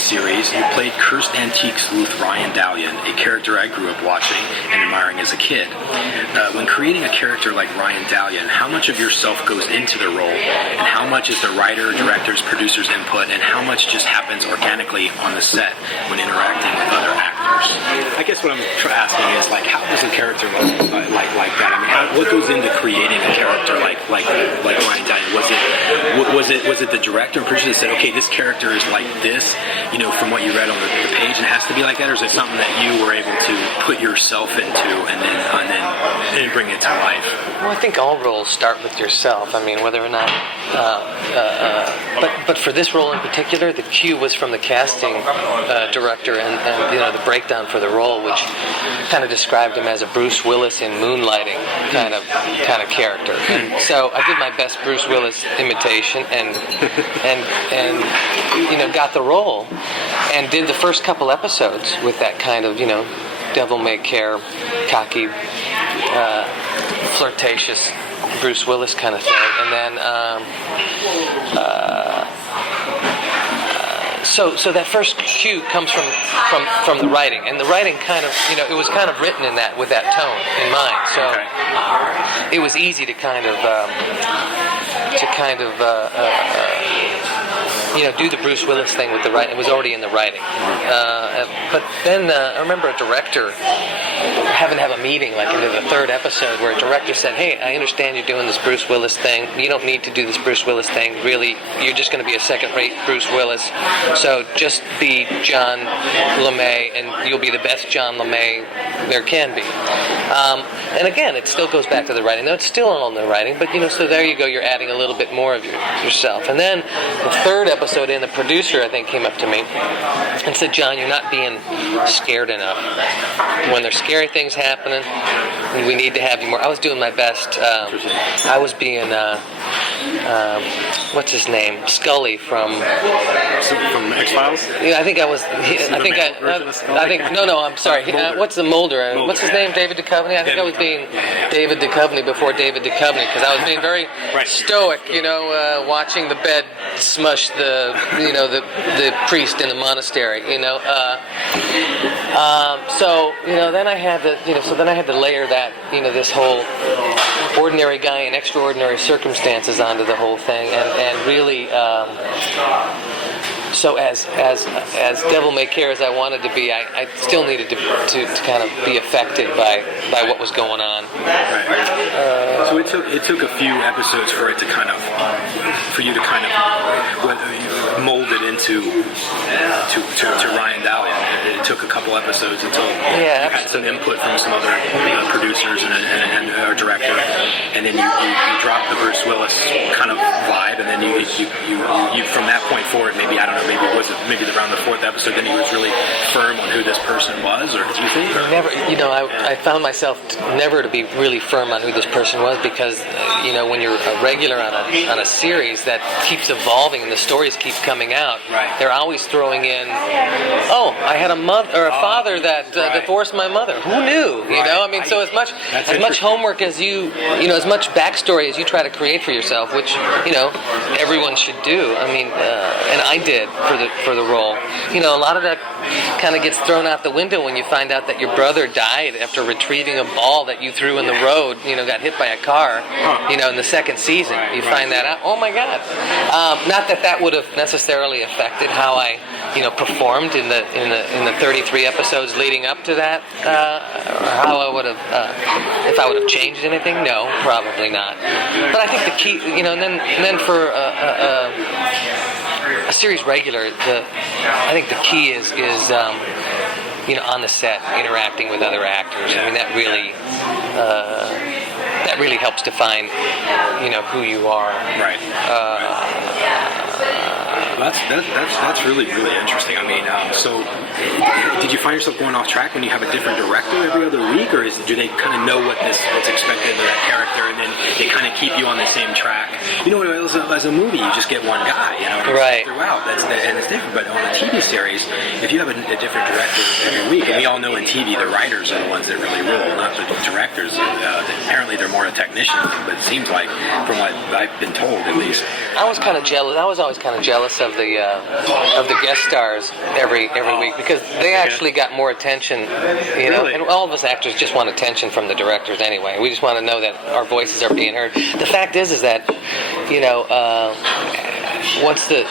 series, you played cursed antique sleuth Ryan Dallion, a character I grew up watching and admiring as a kid. When creating a character like Ryan Dallion, how much of yourself goes into the role, and how much is the writer, director's, producer's input, and how much just happens organically on the set when interacting with other actors? I guess what I'm asking is, like, how does a character like that? I mean, what goes into creating a character like Ryan Dallion? Was it the director and producer that said, okay, this character is like this, you know, from what you read on the page, and has to be like that, or is it something that you were able to put yourself into and then bring it to life? Well, I think all roles start with yourself. I mean, whether or not, but for this role in particular, the cue was from the casting director, and you know, the breakdown for the role, which kind of described him as a Bruce Willis in Moonlighting kind of character. And so I did my best Bruce Willis imitation, and you know, got the role, and did the first couple episodes with that kind of, you know, devil-may-care, cocky, flirtatious Bruce Willis kind of thing, and then so that first cue comes from the writing, and the writing kind of, you know, it was kind of written in that, with that tone in mind. So it was easy to kind of you know, do the Bruce Willis thing with the writing. It was already in the writing. But then I remember a director having to have a meeting, like into the third episode, where a director said, "Hey, I understand you're doing this Bruce Willis thing. You don't need to do this Bruce Willis thing. Really, you're just going to be a second-rate Bruce Willis. So just be John LeMay, and you'll be the best John LeMay there can be." And again, it still goes back to the writing. No, it's still all in the writing, but you know, so there you go. You're adding a little bit more of yourself. And then the third episode in, the producer, I think, came up to me and said, "John, you're not being scared enough. When there's scary things happening, we need to have you more." I was doing my best. I was being, what's his name? Scully from X-Files? Yeah, I think I was. No, I'm sorry. What's the Mulder? What's his name? David Duchovny? I think I was being David Duchovny before David Duchovny, because I was being very stoic, you know, watching the bed smush the priest in the monastery, you know. So, you know, then I had to layer that, you know, this whole ordinary guy in extraordinary circumstances onto the whole thing, and really, so as devil-may-care as I wanted to be, I still needed to kind of be affected by what was going on. So it took a few episodes for you to kind of mold it into to Ryan Dallion. It took a couple episodes until you had some input from some other producers and our director, and then you dropped the Bruce Willis kind of vibe, and then you from that point forward, maybe around the fourth episode, then he was really firm on who this person was, or do you think? Never, you know, I found myself never to be really firm on who this person was, because you know, when you're a regular on a series that keeps evolving and the stories keep coming out, they're always throwing in, "Oh, I had a mother or a father that divorced my mother. Who knew?" You know, I mean, so as much homework as you know, as much backstory as you try to create for yourself, which, you know, everyone should do. I mean, and I did for the role. You know, a lot of that kind of gets thrown out the window when you find out that your brother died after retrieving a ball that you threw in the road. You know, got hit by a car. You know, in the second season, you find that out. Oh my God! Not that would have necessarily affected how I, you know, performed in the 33 episodes leading up to that, or how I would have, if I would have changed anything. No, probably not. But I think the key, you know, and then for a series regular, I think the key is you know, on the set, interacting with other actors. I mean, that really helps define, you know, who you are. Right. That's really, really interesting. I mean, so did you find yourself going off track when you have a different director every other week, or do they kind of know what's expected of that character, and then they kind of keep you on the same track? You know, as a movie, you just get one guy, you know, throughout. And it's different. But on a TV series, if you have a different director every week, and we all know in TV the writers are the ones that really rule, not the directors. Apparently, they're more technician, but it seems like, from what I've been told at least. I was kind of jealous. I was always kind of jealous of the guest stars every week, because they actually got more attention, you know. Really? And all of us actors just want attention from the directors anyway. We just want to know that our voices are being heard. The fact is that, you know, once the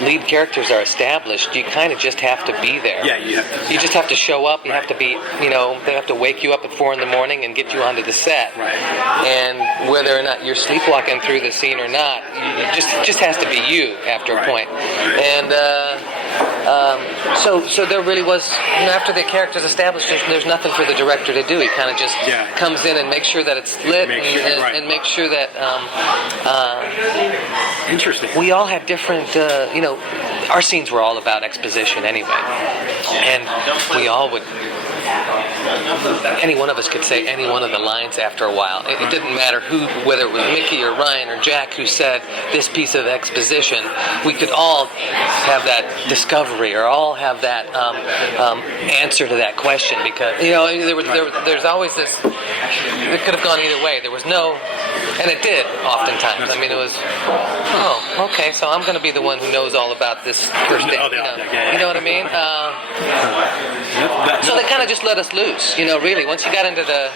lead characters are established, you kind of just have to be there. Yeah, you have to. You just have to show up. You have to be, you know, they have to wake you up at 4 a.m. and get you onto the set. Right. And whether or not you're sleepwalking through the scene or not, it just has to be you after a point. And so there really was, you know, after the character's established, there's nothing for the director to do. He kind of just comes in and makes sure that it's lit and make sure that interesting. We all had different, you know, our scenes were all about exposition anyway, and we all would. Any one of us could say any one of the lines after a while. It didn't matter whether it was Mickey or Ryan or Jack who said this piece of exposition. We could all have that discovery, or all have that answer to that question, because, you know, there's always this. It could have gone either way. There was no, and it did oftentimes. I mean, it was, oh, okay, so I'm going to be the one who knows all about this first day. You know what I mean? So they kind of just let us loose, you know, really. Once you got into the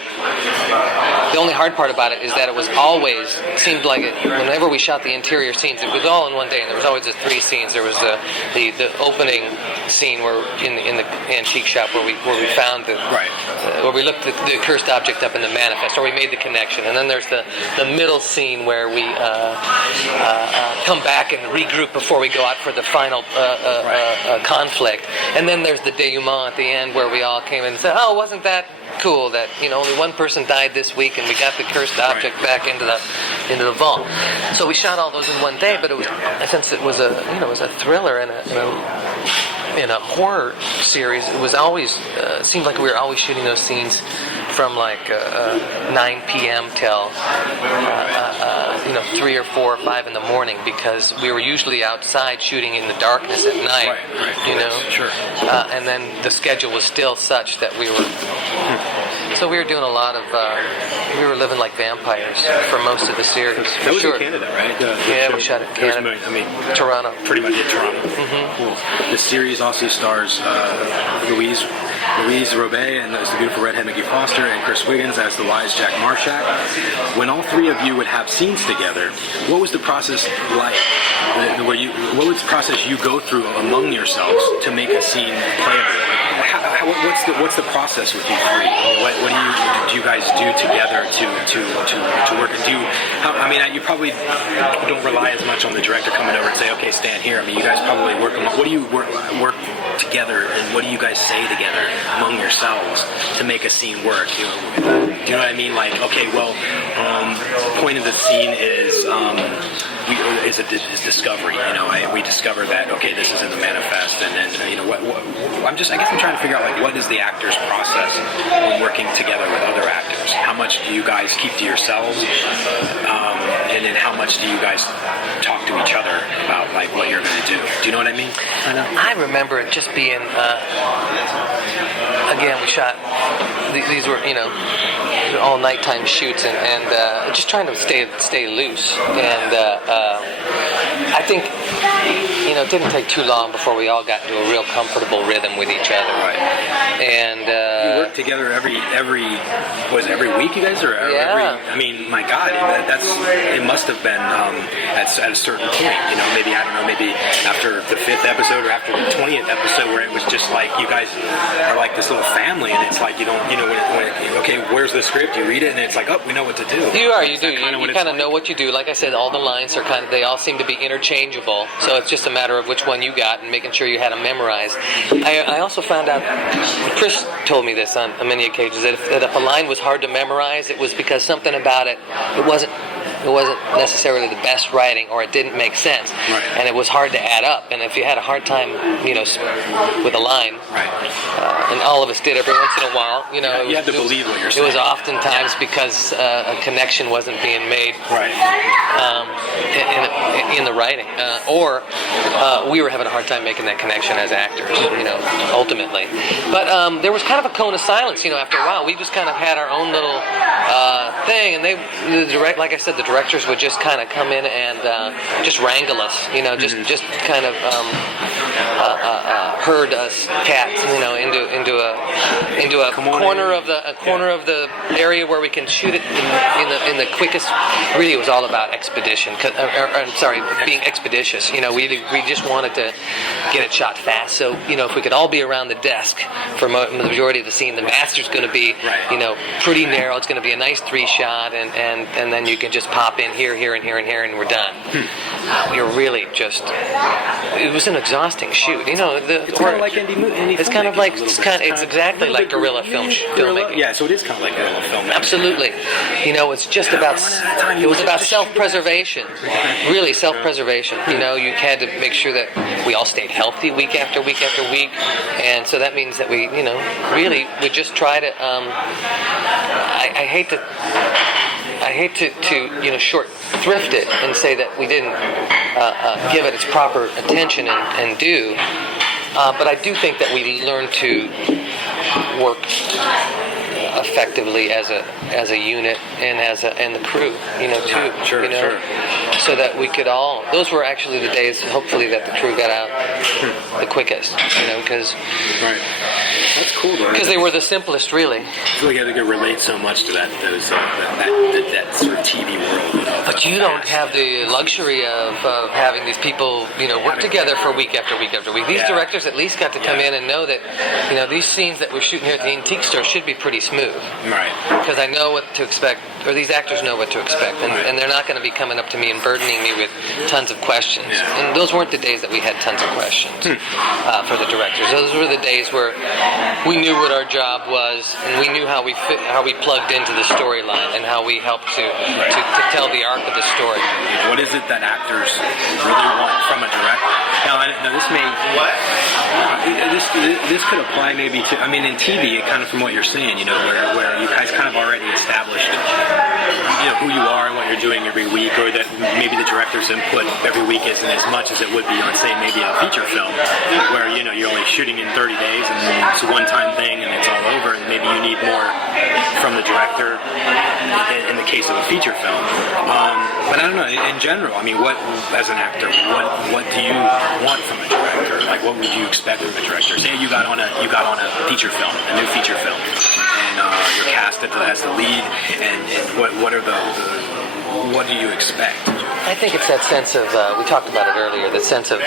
only hard part about it is that it was always, seemed like it, whenever we shot the interior scenes, it was all in one day, and there was always the 3 scenes. There was the opening scene where in the antique shop where we found where we looked at the cursed object up in the manifest, or we made the connection, and then there's the middle scene where we come back and regroup before we go out for the final conflict, and then there's the denouement at the end where we all came in and said, oh, wasn't that cool that, you know, only one person died this week and we got the cursed object back into the vault. So we shot all those in one day, but it was, since it was a thriller and in a horror series, it was always seemed like we were always shooting those scenes from like 9 p.m. till 3 or 4 or 5 in the morning, because we were usually outside shooting in the darkness at night. You know, sure. And then the schedule was still such that we were. So we were doing a lot of. We were living like vampires for most of the series. That was in Canada, right? We shot in Canada. Toronto. Pretty much in Toronto. Mm-hmm. Cool. The series also stars Louise Robay and as the beautiful redhead Mickey Foster, and Chris Wiggins as the wise Jack Marshak. When all 3 of you would have scenes together, what was the process like? What was the process you go through among yourselves to make a scene playable? What's the process with you 3? What do you guys do together to work? You probably don't rely as much on the director coming over and say, okay, stand here. I mean, you guys probably work. What do you work together, and what do you guys say together among yourselves to make a scene work? Do you know what I mean? Like, okay, well, point of the scene is discovery. You know, we discover that, okay, this is in the manifest, and then I guess I'm trying to figure out, like, what is the actor's process when working together with other actors? How much do you guys keep to yourselves, and then how much do you guys talk to each other about, like, what you're going to do? Do you know what I mean? I remember it just being. Again, we shot. These were, all nighttime shoots, and just trying to stay loose. And I think, it didn't take too long before we all got into a real comfortable rhythm with each other. Right. And you work together every week, you guys, or yeah. I mean, my God, it must have been at a certain point. Maybe, I don't know, maybe after the 5th episode or after the 20th episode, where it was just like you guys are like this little family, and it's like okay, where's the script? You read it, and it's like, oh, we know what to do. You do. You kind of know what you do. Like I said, all the lines are they all seem to be interchangeable. So it's just a matter of which one you got and making sure you had them memorized. I also found out, Chris told me this on many occasions, that if a line was hard to memorize, it was because something about it wasn't necessarily the best writing, or it didn't make sense, right. And it was hard to add up. And if you had a hard time, with a line, right. And all of us did every once in a while, you had to believe what you're saying. It was off oftentimes because a connection wasn't being made in the writing, or we were having a hard time making that connection as actors, ultimately. But there was kind of a cone of silence, after a while. We just kind of had our own little thing, and like I said, the directors would just kind of come in and just wrangle us, just kind of herd us cats, into a corner of the area where we can shoot it in the quickest. Really, it was all about expedition. Being expeditious. We just wanted to get it shot fast. So if we could all be around the desk for the majority of the scene, the master's going to be pretty narrow. It's going to be a nice 3-shot, and then you can just pop in here, and here, and here, and we're done. We were really just. It was an exhausting shoot. It's kind of like indie it's kind of like it's exactly like guerrilla filmmaking. Yeah, so it is kind of like guerrilla filmmaking. Absolutely. It's just about. It was about self-preservation. Really, self-preservation. You had to make sure that we all stayed healthy week after week after week, and so that means that we, really would just try to. I hate to short thrift it and say that we didn't give it its proper attention and due, but I do think that we learned to work effectively as a unit and and the crew, too. Sure. So that we could all. Those were actually the days, hopefully, that the crew got out the quickest, because. Right. That's cool, though. Because they were the simplest, really. I feel like I could relate so much to that sort of TV world. But you don't have the luxury of having these people, work together for week after week after week. These directors at least got to come in and know that, these scenes that we're shooting here at the Antique Store should be pretty smooth. Right. Because I know what to expect, or these actors know what to expect, and they're not going to be coming up to me and burdening me with tons of questions. Yeah. And those weren't the days that we had tons of questions for the directors. Those were the days where we knew what our job was, and we knew how we plugged into the storyline, and how we helped to tell the arc of the story. What is it that actors really want from a director? Now, this could apply maybe to. I mean, in TV, kind of from what you're saying, where you guys kind of already established, who you are and what you're doing every week, or that maybe the director's input every week isn't as much as it would be on, say, maybe a feature film, where you're only shooting in 30 days and it's a one-time thing and it's all over, and maybe you need more from the director in the case of a feature film. But I don't know. In general, I mean, what as an actor, what do you want from a director? Like, what would you expect from a director? Say you got on a feature film, a new feature film, and you're cast as the lead, and what do you expect? I think it's that sense of, we talked about it earlier, that sense of,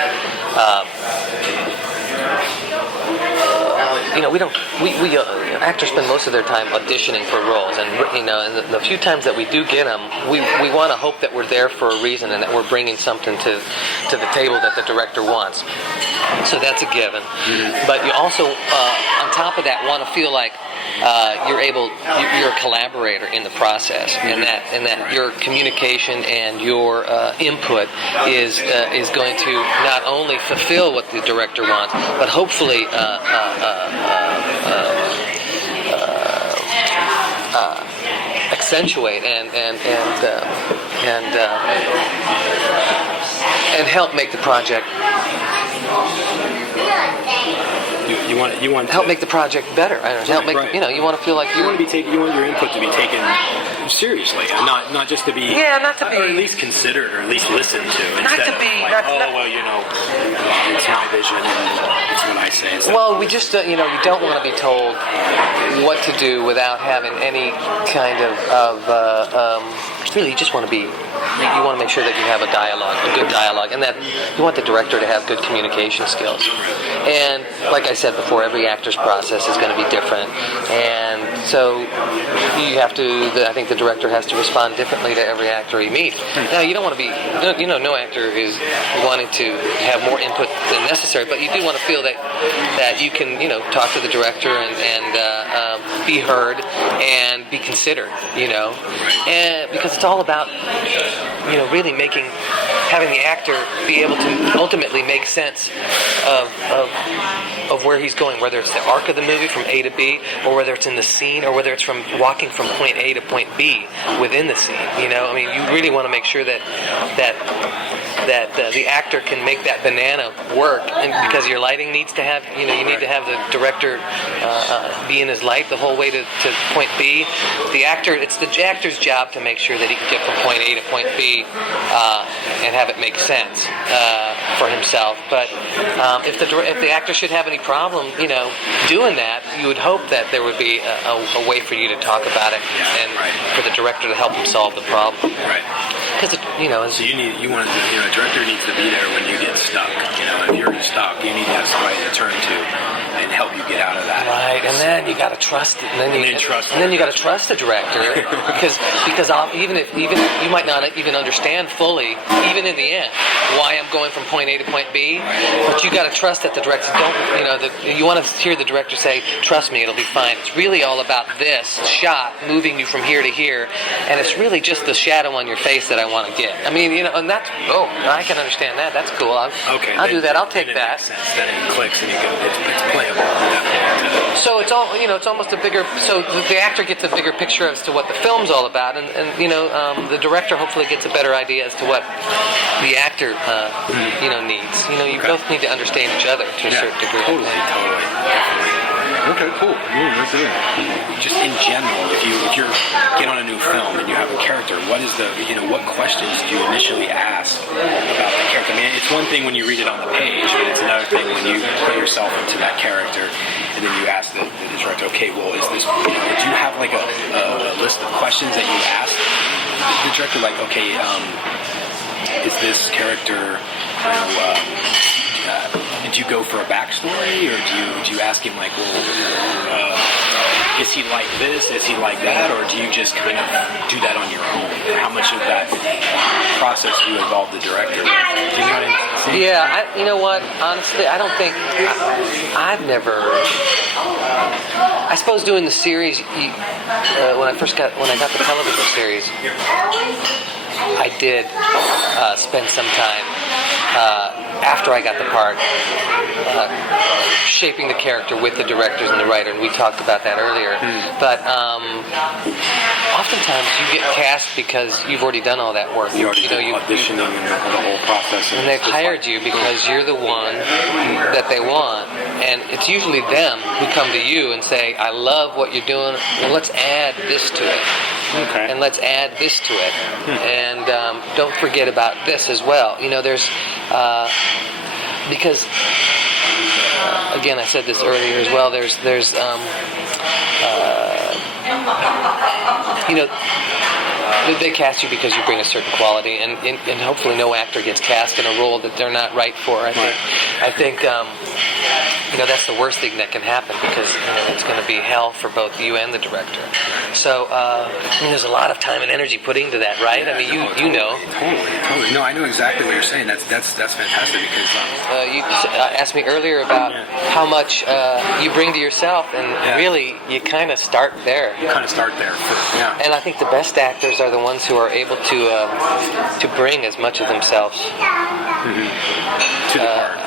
actors spend most of their time auditioning for roles, and and the few times that we do get them, we want to hope that we're there for a reason and that we're bringing something to the table that the director wants. So that's a given. But you also, on top of that, want to feel like you're a collaborator in the process, and that your communication and your input is going to not only fulfill what the director wants, but hopefully accentuate and help make the project. You want help make the project better. I don't know, help make you want to feel like you want your input to be taken seriously, and not just to be or at least considered, or at least listened to, instead of it's my vision and it's what I say. Well, we just you don't want to be told what to do without having any kind of really, you just want to be. You want to make sure that you have a good dialogue, and that you want the director to have good communication skills. And like I said before, every actor's process is going to be different, and so you have to. I think the director has to respond differently to every actor he meets. Now, you don't want to be. No actor is wanting to have more input than necessary, but you do want to feel that you can, talk to the director and be heard and be considered. And because it's all about. Really having the actor be able to ultimately make sense of where he's going, whether it's the arc of the movie from A to B, or whether it's in the scene scene or whether it's from walking from point A to point B within the scene. You know, I mean, you really want to make sure that the actor can make that banana work, and because your lighting needs to have, you need to have the director be in his light the whole way to point B. It's the actor's job to make sure that he can get from point A to point B and have it make sense for himself. But if the actor should have any problem, doing that, you would hope that there would be a way for you to talk about it and for the director to help him solve the problem. Right. Because so a director needs to be there when you get stuck. If you're stuck, you need to have somebody to turn to and help you get out of that. Right, and then you got to trust it, and then you got to trust the director because even if you might not even understand fully, even in the end, why I'm going from point A to point B, but you got to trust that the director you want to hear the director say, "Trust me, it'll be fine. It's really all about this shot moving you from here to here, and it's really just the shadow on your face that I want to get." I mean, and that's I can understand that. That's cool. I'll do that. I'll take that. Then it clicks and it's playable. So it's all it's almost a bigger. So the actor gets a bigger picture as to what the film's all about, and the director hopefully gets a better idea as to what the actor needs. You both need to understand each other to a certain degree. Totally. Okay, cool. That's it. Just in general, if you get on a new film and you have a character, what questions do you initially ask about the character? I mean, it's one thing when you read it on the page, but it's another thing when you put yourself into that character and then you ask the director, okay, well, is this? Do you have like a list of questions that you ask the director? Like, okay, is this character? Did you go for a backstory, or do you ask him like, well, is he like this? Is he like that? Or do you just kind of do that on your own? How much of that process do you involve the director with? Do you know what I'm saying? Yeah, you know what? Honestly, I don't think I've never. I suppose doing the series when I got the television series, I did spend some time after I got the part shaping the character with the directors and the writer, and we talked about that earlier. But oftentimes you get cast because you've already done all that work. You auditioning and the whole process, and they've hired you because you're the one that they want. And it's usually them who come to you and say, "I love what you're doing. Well, let's add this to it." Okay. And let's add this to it, and don't forget about this as well. There's because again, I said this earlier as well. There's they cast you because you bring a certain quality, and hopefully no actor gets cast in a role that they're not right for. I think that's the worst thing that can happen, because it's going to be hell for both you and the director. So there's a lot of time and energy put into that, right? Yeah, you know. Totally. No, I know exactly what you're saying. That's fantastic, because you asked me earlier about how much you bring to yourself, and really you kind of start there. And I think the best actors are the ones who are able to bring as much of themselves to the part.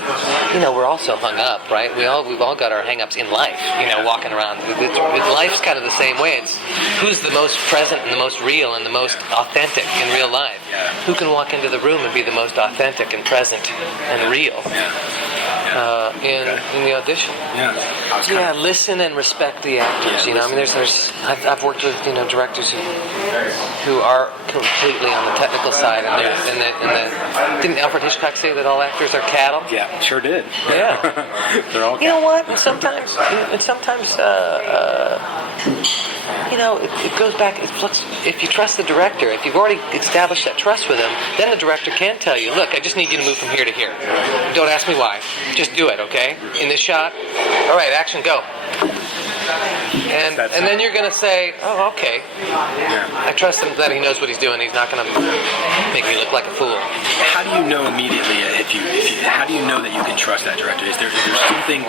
We're all so hung up, right? We've all got our hang-ups in life, walking around. Life's kind of the same way. It's who's the most present and the most real and the most authentic in real life. Who can walk into the room and be the most authentic and present and real in the audition. Listen and respect the actors. I've worked with directors who are completely on the technical side, and didn't Alfred Hitchcock say that all actors are cattle? Yeah, sure did. Yeah. They're all cattle. You know what? And sometimes it goes back. If you trust the director, if you've already established that trust with him, then the director can tell you, "Look, I just need you to move from here to here. Don't ask me why. Just do it, okay? In this shot, all right, action, go." And then you're going to say, "Oh, okay. I trust him that he knows what he's doing. He's not going to make me look like a fool. How do you know immediately how do you know that you can trust that director? Is there something?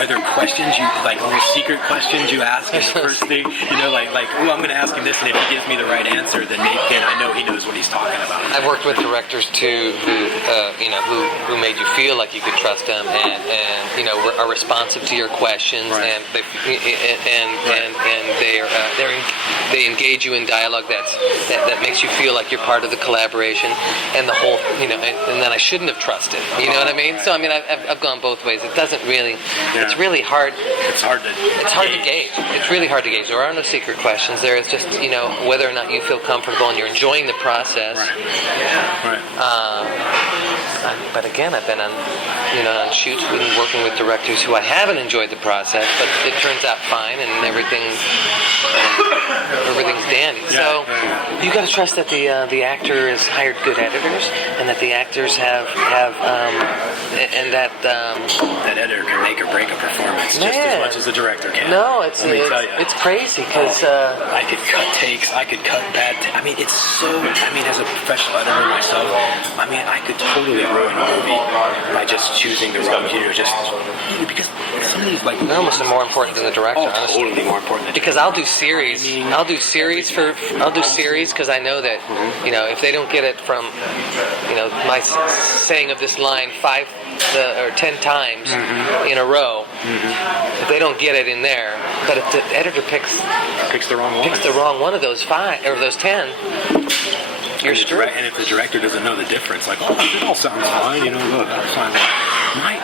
Are there questions like little secret questions you ask in the first thing? Like oh, I'm going to ask him this, and if he gives me the right answer, then I know he knows what he's talking about. I've worked with directors too who made you feel like you could trust them, and are responsive to your questions, right. and they engage you in dialogue that makes you feel like you're part of the collaboration, and the whole and then I shouldn't have trusted. You know what I mean? So I mean I've gone both ways. It doesn't really. Yeah. It's really hard. It's hard to gauge. It's really hard to gauge. There are no secret questions. There is just whether or not you feel comfortable and you're enjoying the process. Right. But again, I've been on shoots and working with directors who I haven't enjoyed the process, but it turns out fine and everything's dandy. Yeah. So you got to trust that the actor has hired good editors, and that the actors have and that that editor can make or break a performance just as much as the director can. No, it's crazy because I could cut takes, I could cut bad. I mean, it's so. I mean, as a professional editor myself, I mean, I could totally ruin a movie by just choosing the wrong because some of these they're almost more important than the director. Honestly. Totally more important. Because I'll do series. I'll do series because I know that if they don't get it from my saying of this line 5 or 10 times in a row, if they don't get it in there, but if the editor picks the wrong one of those 5 or those 10, you're screwed. And if the director doesn't know the difference, like, oh, it all sounds fine, that's fine.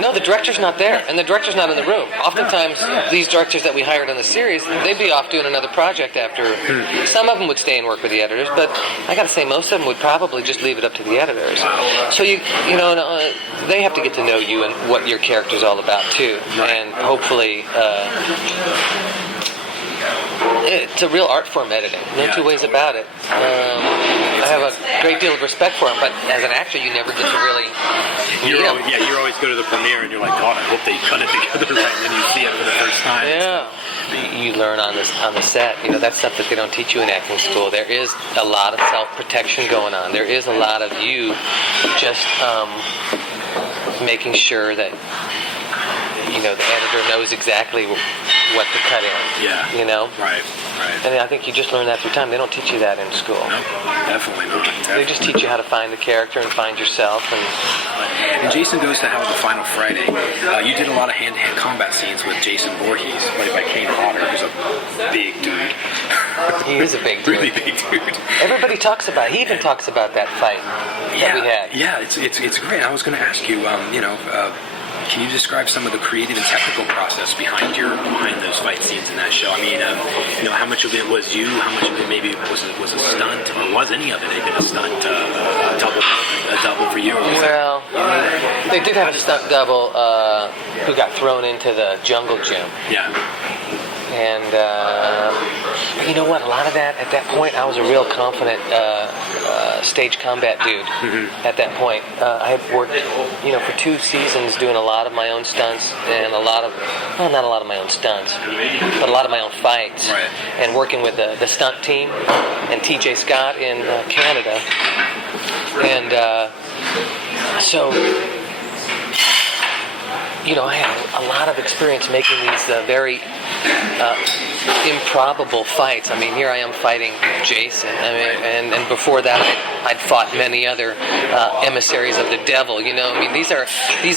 No, the director's not there, and the director's not in the room. Oftentimes, these directors that we hired on the series, they'd be off doing another project after. Some of them would stay and work with the editors, but I got to say, most of them would probably just leave it up to the editors. So they have to get to know you and what your character's all about too, and hopefully. It's a real art form, editing. No two ways about it. I have a great deal of respect for him, but as an actor, you never get to really. You always go to the premiere and you're like, God, I hope they cut it together right, and then you see it for the first time. Yeah. You learn on the set. That's stuff that they don't teach you in acting school. There is a lot of self-protection going on. There is a lot of you just making sure that the editor knows exactly what to cut in. Yeah. Right. And I think you just learn that through time. They don't teach you that in school. No, definitely not. They just teach you how to find the character and find yourself. And Jason Goes to Hell, the final Friday. You did a lot of hand-to-hand combat scenes with Jason Voorhees, played by Kane Hodder, who's a big dude. He is a big dude. Really big dude. Everybody talks about. He even talks about that fight that we had. Yeah, it's great. I was going to ask you, can you describe some of the creative and technical process behind those fight scenes in that show? I mean, how much of it was you? How much of it maybe was a stunt, or was any of it even a stunt, a double for you? They did have a stunt double who got thrown into the jungle gym. Yeah. And you know what? A lot of that at that point, I was a real confident stage combat dude. At that point, I had worked, for 2 seasons doing a lot of my own stunts and not a lot of my own stunts, but a lot of my own fights. Right. And working with the stunt team and TJ Scott in Canada, and so. I had a lot of experience making these very improbable fights. I mean, here I am fighting Jason. I mean, and before that, I'd fought many other emissaries of the devil. I mean, these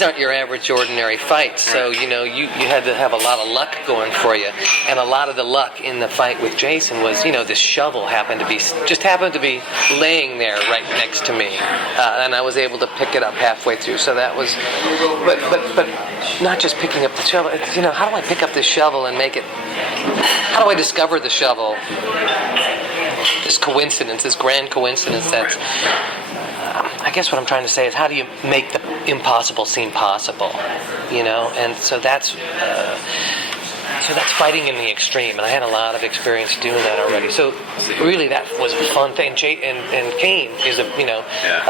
aren't your average, ordinary fights. So you had to have a lot of luck going for you, and a lot of the luck in the fight with Jason was, this shovel happened to be laying there right next to me, and I was able to pick it up halfway through. So that was, but not just picking up the shovel. It's, how do I pick up this shovel and make it? How do I discover the shovel? This grand coincidence that's. I guess what I'm trying to say is, how do you make the impossible seem possible? And so that's. So that's fighting in the extreme, and I had a lot of experience doing that already. So really, that was a fun thing. And Kane is a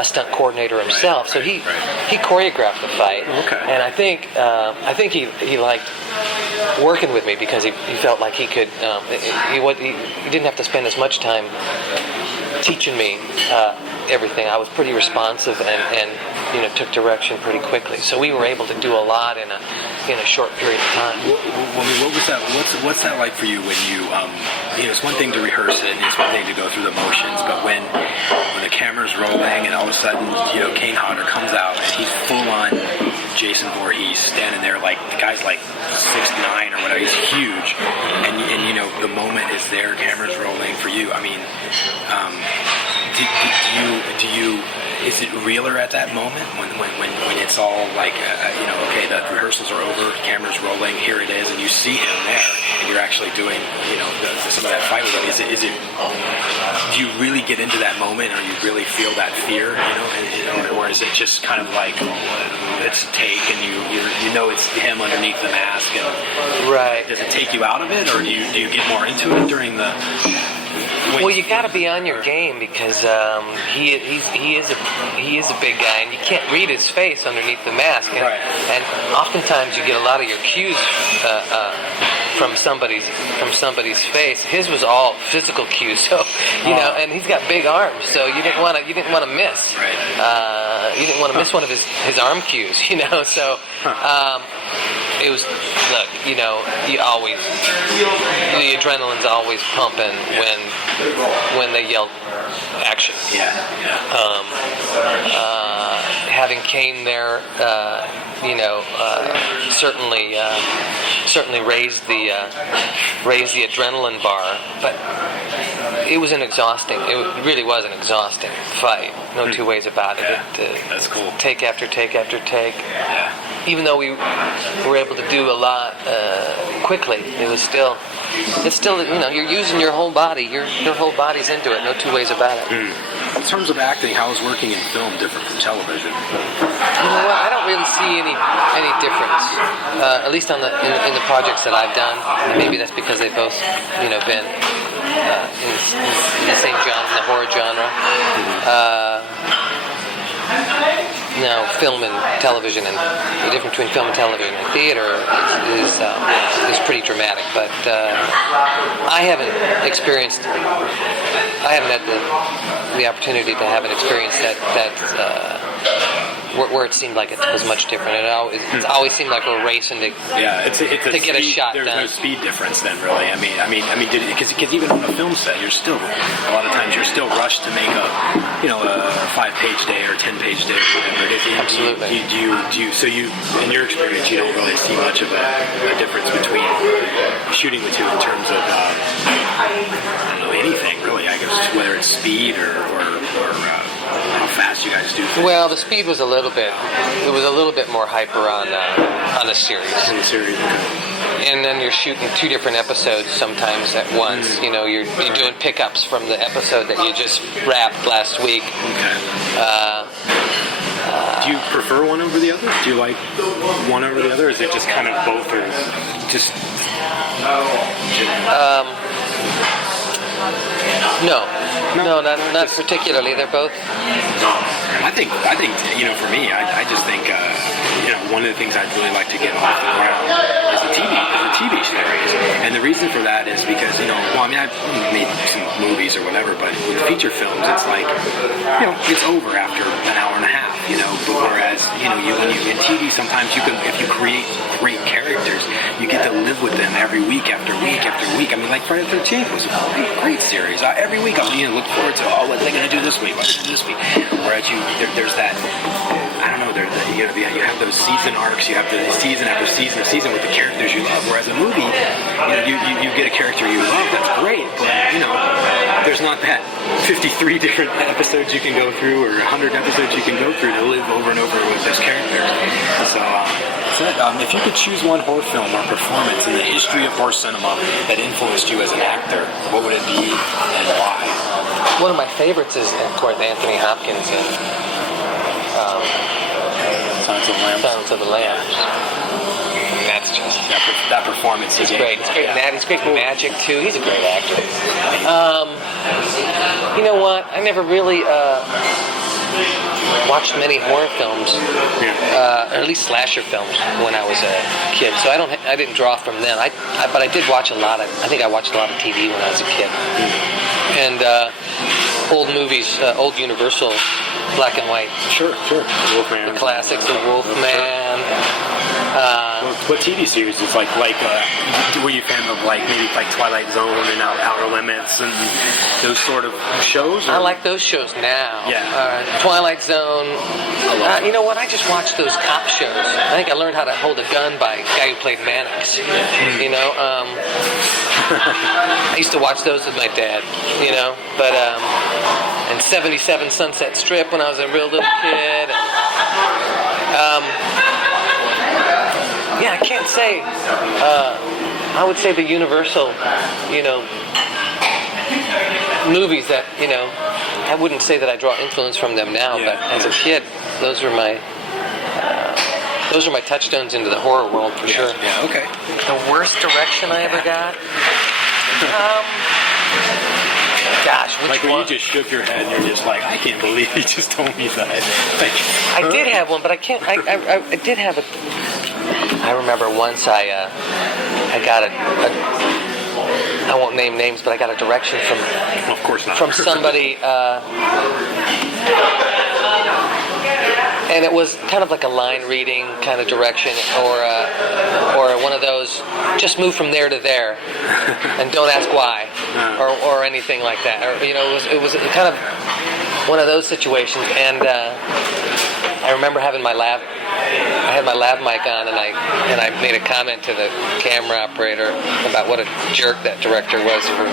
stunt coordinator himself, so he choreographed the fight. Okay. And I think he liked working with me because he felt like he could. He didn't have to spend as much time teaching me everything. I was pretty responsive and took direction pretty quickly. So we were able to do a lot in a short period of time. What was that? What's that like for you when you it's one thing to rehearse it, and it's one thing to go through the motions, but when the camera's rolling and all of a sudden Kane Hodder comes out and he's full on Jason Voorhees standing there, like the guy's like 6'9" or whatever, he's huge, and the moment is there, camera's rolling for you. I mean, do you is it realer at that moment when it's all like okay, the rehearsals are over, camera's rolling, here it is, and you see him there and you're actually doing some of that fight with him? Is it do you really get into that moment, or you really feel that fear, or is it just kind of like it's a take and you know it's him underneath the mask, and right? Does it take you out of it, or do you get more into it during the? Well, you got to be on your game because he is a big guy, and you can't read his face underneath the mask. And, right. And oftentimes you get a lot of your cues from somebody's face. His was all physical cues, so and he's got big arms, so you didn't want to miss. Right. You didn't want to miss one of his arm cues, So. It was, look, you always, the adrenaline's always pumping when they yelled action. Yeah. Having Kane there, certainly raised the adrenaline bar, but it was it really was an exhausting fight. No two ways about it. Yeah. That's cool. Take after take after take. Yeah. Even though we were able to do a lot quickly, it's still you're using your whole body. Your whole body's into it. No two ways about it. In terms of acting, how is working in film different from television? You know what? I don't really see any difference. At least in the projects that I've done. And maybe that's because they've both been in the same genre, the horror genre. Now, film and television, and the difference between film and television and theater is pretty dramatic. But I haven't had the opportunity to have an experience that where it seemed like it was much different. It's always seemed like we're racing to get a shot There's done. no speed difference then, really. I mean, because even on a film set, you're still a lot of times you're still rushed to make a 5-page day or 10-page day or whatever. Absolutely. So in your experience, you don't really see much of a difference between shooting the two in terms of I don't know, anything really. I guess whether it's speed or how fast you guys do things. Well, the speed was a little bit more hyper on a series. In the series, okay. And then you're shooting 2 different episodes sometimes at once. You're doing pickups from the episode that you just wrapped last week. Okay. Do you prefer one over the other? Do you like one over the other? Or is it just kind of both, or just? No, not particularly. They're both. I think for me, I just think one of the things I'd really like to get off the ground is the TV series, and the reason for that is because I've made some movies or whatever, but with feature films, it's like it's over after an hour and a half, But whereas when you in TV, sometimes you can, if you create great characters, you get to live with them every week after week after week. I mean, like Friday the 13th was a great series. Every week I look forward to what are they going to do this week? What are they going to do this week? Whereas there's that. I don't know. You have those season arcs. You have the season after season of season with the characters you love. Whereas a movie, you get a character you love. That's great, but there's not that 53 different episodes you can go through, or 100 episodes you can go through to live over and over with those characters. So. If you could choose one horror film or performance in the history of horror cinema that influenced you as an actor, what would it be and why? One of my favorites is, of course, Anthony Hopkins in Silence of the Lambs. it's just that performance. he's great. He's great in that. He's great in Magic too. He's a great actor. You know what? I never really watched many horror films, or at least slasher films when I was a kid. So I didn't draw from them. But I did watch a lot of. I think I watched a lot of TV when I was a kid, and old movies, old Universal black and white. Sure. Wolfman. The classics, The Wolfman. What TV series is like? Were you a fan of maybe Twilight Zone and Outer Limits and those sort of shows? Or? I like those shows now. Yeah. Twilight Zone. You know what? I just watched those cop shows. I think I learned how to hold a gun by a guy who played Mannix. You know. I used to watch those with my dad. You know, but and 77 Sunset Strip when I was a real little kid. Yeah, I can't say. I would say the Universal, movies that, I wouldn't say that I draw influence from them now, but as a kid, those were my touchstones into the horror world for sure. Yeah, okay. The worst direction I ever got? Gosh, which when one? you just shook your head and you're just like, I can't believe you just told me that. I did have one, but I can't. I did have a. I remember once I got a. I won't name names, but I got a direction from. Of course not. From somebody, and it was kind of like a line reading kind of direction, or one of those. Just move from there to there, and don't ask why, or anything like that. Or it was kind of one of those situations, and I remember having my lav. I had my lav mic on, and I made a comment to the camera operator about what a jerk that director was for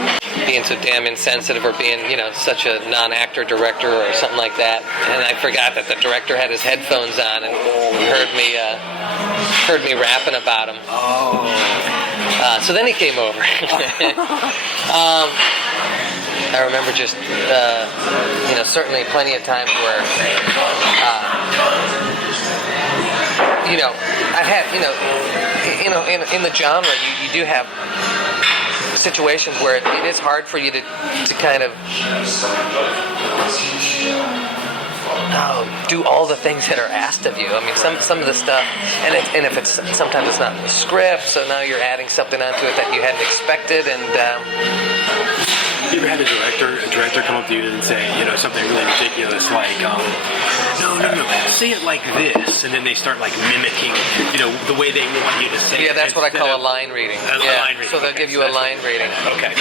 being so damn insensitive, or being such a non-actor director or something like that. And I forgot that the director had his headphones on and heard me rapping about him. Oh. So then he came over. I remember just certainly plenty of times where. I've had, in the genre, you do have situations where it is hard for you to kind of do all the things that are asked of you. I mean, some of the stuff, and if it's sometimes it's not in the script, so now you're adding something onto it that you hadn't expected, and. You ever had a director come up to you and say, something really ridiculous like, no, say it like this, and then they start mimicking, the way they want you to say it. Yeah, that's what I call a line reading. Line reading. So they'll give you a line reading. Okay.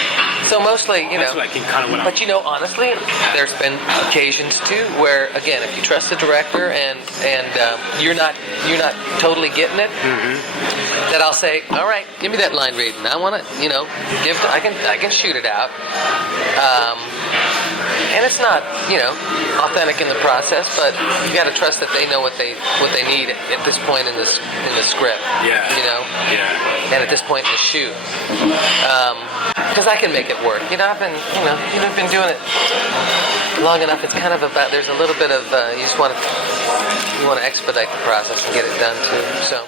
So mostly, That's what I can kind of. But honestly, there's been occasions too where, again, if you trust the director and you're not totally getting it, that I'll say, all right, give me that line reading. I want to, I can shoot it out. And it's not, authentic in the process, but you got to trust that they know what they need at this point in the script. Yeah. And at this point in the shoot, because I can make it work. I've been doing it long enough. It's kind of about. There's a little bit of you want to expedite the process and get it done too. So.